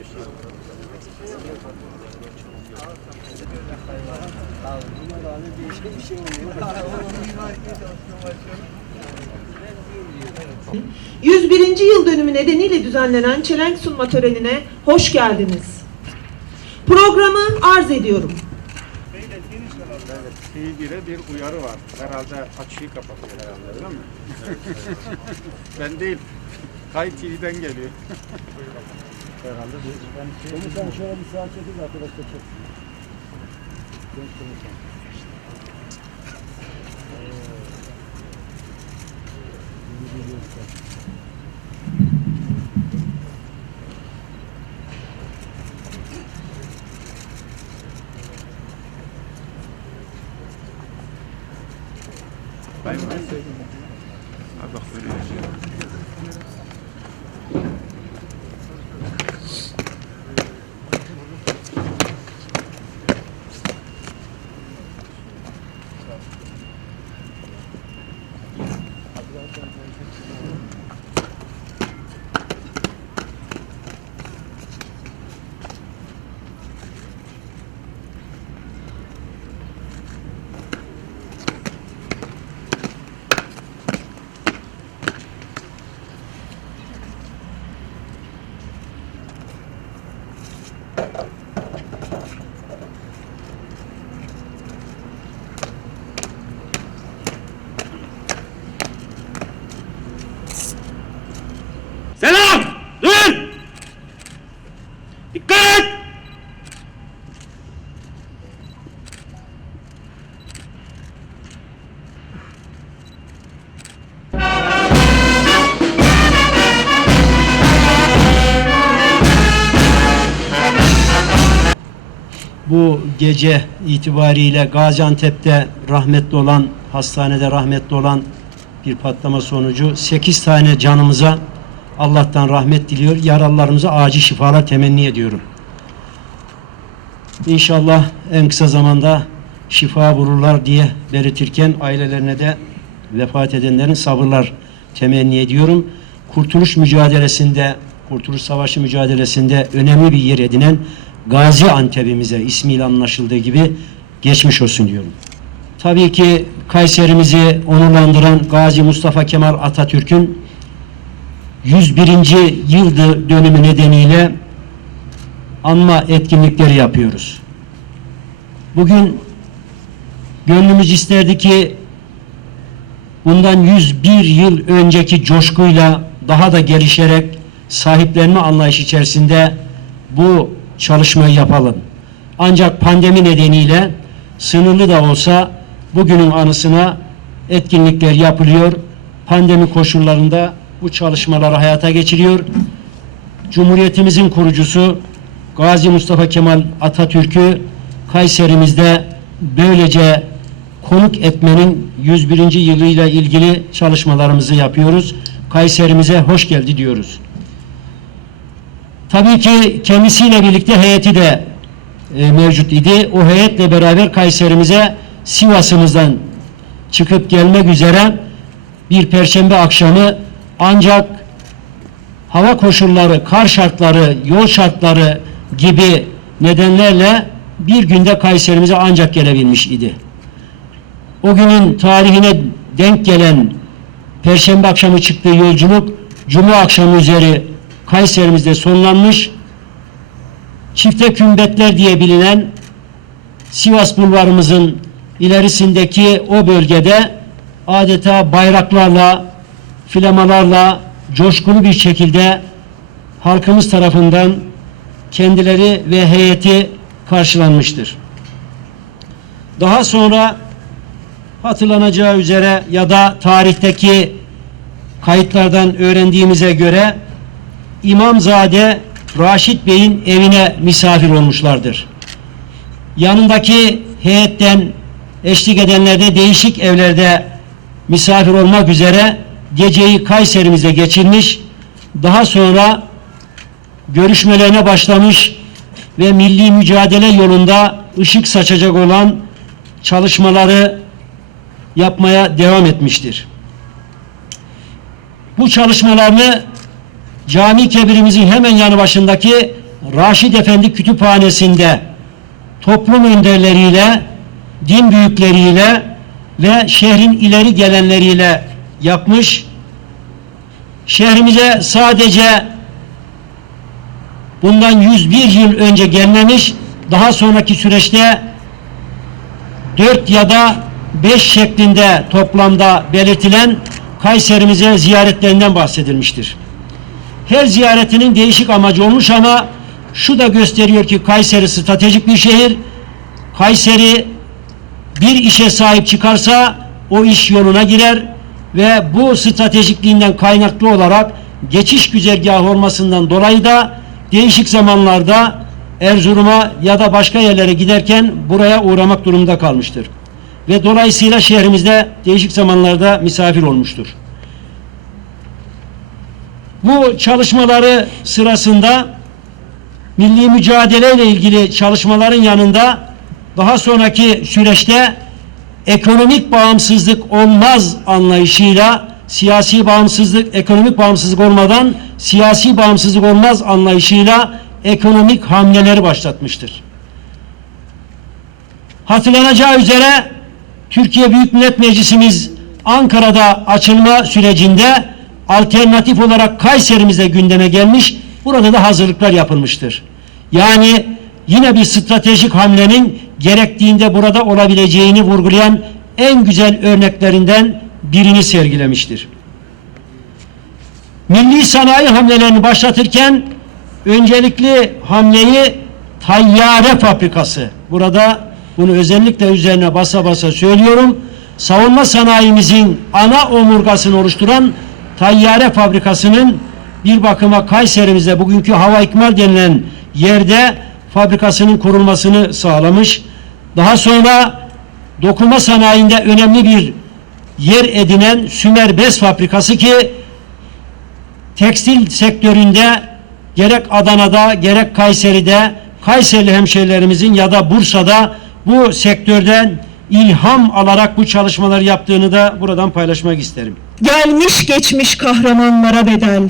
Hı. 101. yıl dönümü nedeniyle düzenlenen çelenk sunma törenine hoş geldiniz. Programı arz ediyorum. TV1'e bir uyarı var. Herhalde açıyı kapatıyor herhalde değil mi? ben değil. Kay TV'den geliyor. Herhalde ben Komutan şöyle bir sağa çekil arkadaşlar çek. Genç komutan. Abi bak böyle yazıyor. Bu gece itibariyle Gaziantep'te rahmetli olan, hastanede rahmetli olan bir patlama sonucu 8 tane canımıza Allah'tan rahmet diliyor. Yaralılarımıza acil şifalar temenni ediyorum. İnşallah en kısa zamanda şifa bulurlar diye belirtirken ailelerine de vefat edenlerin sabırlar temenni ediyorum. Kurtuluş mücadelesinde, Kurtuluş Savaşı mücadelesinde önemli bir yer edinen Gazi Antep'imize ismiyle anlaşıldığı gibi geçmiş olsun diyorum. Tabii ki Kayserimizi onurlandıran Gazi Mustafa Kemal Atatürk'ün 101. yıl dö- dönümü nedeniyle anma etkinlikleri yapıyoruz. Bugün gönlümüz isterdi ki bundan 101 yıl önceki coşkuyla daha da gelişerek sahiplenme anlayış içerisinde bu çalışmayı yapalım. Ancak pandemi nedeniyle sınırlı da olsa bugünün anısına etkinlikler yapılıyor. Pandemi koşullarında bu çalışmaları hayata geçiriyor. Cumhuriyetimizin kurucusu Gazi Mustafa Kemal Atatürk'ü Kayserimizde böylece konuk etmenin 101. yılıyla ilgili çalışmalarımızı yapıyoruz. Kayserimize hoş geldi diyoruz. Tabii ki kendisiyle birlikte heyeti de e, mevcut idi. O heyetle beraber Kayserimize Sivas'ımızdan çıkıp gelmek üzere bir perşembe akşamı ancak hava koşulları, kar şartları, yol şartları gibi nedenlerle bir günde Kayserimize ancak gelebilmiş idi. O günün tarihine denk gelen Perşembe akşamı çıktığı yolculuk Cuma akşamı üzeri Kayserimizde sonlanmış. Çifte kümbetler diye bilinen Sivas bulvarımızın ilerisindeki o bölgede adeta bayraklarla, flamalarla coşkulu bir şekilde halkımız tarafından kendileri ve heyeti karşılanmıştır. Daha sonra hatırlanacağı üzere ya da tarihteki kayıtlardan öğrendiğimize göre İmamzade Raşit Bey'in evine misafir olmuşlardır. Yanındaki heyetten eşlik edenlerde değişik evlerde misafir olmak üzere geceyi Kayserimizde geçirmiş. Daha sonra görüşmelerine başlamış ve milli mücadele yolunda ışık saçacak olan çalışmaları yapmaya devam etmiştir. Bu çalışmalarını cami kebirimizin hemen yanı başındaki Raşid Efendi Kütüphanesi'nde toplum önderleriyle, din büyükleriyle ve şehrin ileri gelenleriyle yapmış. Şehrimize sadece bundan 101 yıl önce gelmemiş, daha sonraki süreçte 4 ya da 5 şeklinde toplamda belirtilen Kayserimize ziyaretlerinden bahsedilmiştir. Her ziyaretinin değişik amacı olmuş ama şu da gösteriyor ki Kayseri stratejik bir şehir. Kayseri bir işe sahip çıkarsa o iş yoluna girer ve bu stratejikliğinden kaynaklı olarak geçiş güzergahı olmasından dolayı da değişik zamanlarda Erzurum'a ya da başka yerlere giderken buraya uğramak durumunda kalmıştır. Ve dolayısıyla şehrimizde değişik zamanlarda misafir olmuştur. Bu çalışmaları sırasında milli mücadele ile ilgili çalışmaların yanında daha sonraki süreçte ekonomik bağımsızlık olmaz anlayışıyla siyasi bağımsızlık, ekonomik bağımsızlık olmadan siyasi bağımsızlık olmaz anlayışıyla ekonomik hamleleri başlatmıştır. Hatırlanacağı üzere Türkiye Büyük Millet Meclisimiz Ankara'da açılma sürecinde alternatif olarak Kayserimize gündeme gelmiş, burada da hazırlıklar yapılmıştır. Yani yine bir stratejik hamlenin gerektiğinde burada olabileceğini vurgulayan en güzel örneklerinden birini sergilemiştir. Milli sanayi hamlelerini başlatırken öncelikli hamleyi tayyare fabrikası. Burada bunu özellikle üzerine basa basa söylüyorum. Savunma sanayimizin ana omurgasını oluşturan tayyare fabrikasının bir bakıma Kayserimizde bugünkü hava ikmal denilen yerde fabrikasının kurulmasını sağlamış. Daha sonra dokuma sanayinde önemli bir yer edinen Sümer Bez Fabrikası ki tekstil sektöründe gerek Adana'da gerek Kayseri'de Kayserili hemşehrilerimizin ya da Bursa'da bu sektörden ilham alarak bu çalışmaları yaptığını da buradan paylaşmak isterim. Gelmiş geçmiş kahramanlara bedel,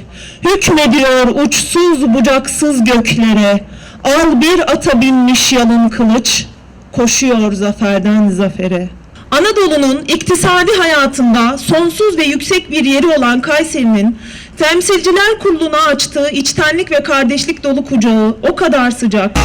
hükmediyor uçsuz bucaksız göklere, al bir ata binmiş yalın kılıç, koşuyor zaferden zafere. Anadolu'nun iktisadi hayatında sonsuz ve yüksek bir yeri olan Kayseri'nin Temsilciler Kurulu'na açtığı içtenlik ve kardeşlik dolu kucağı o kadar sıcak,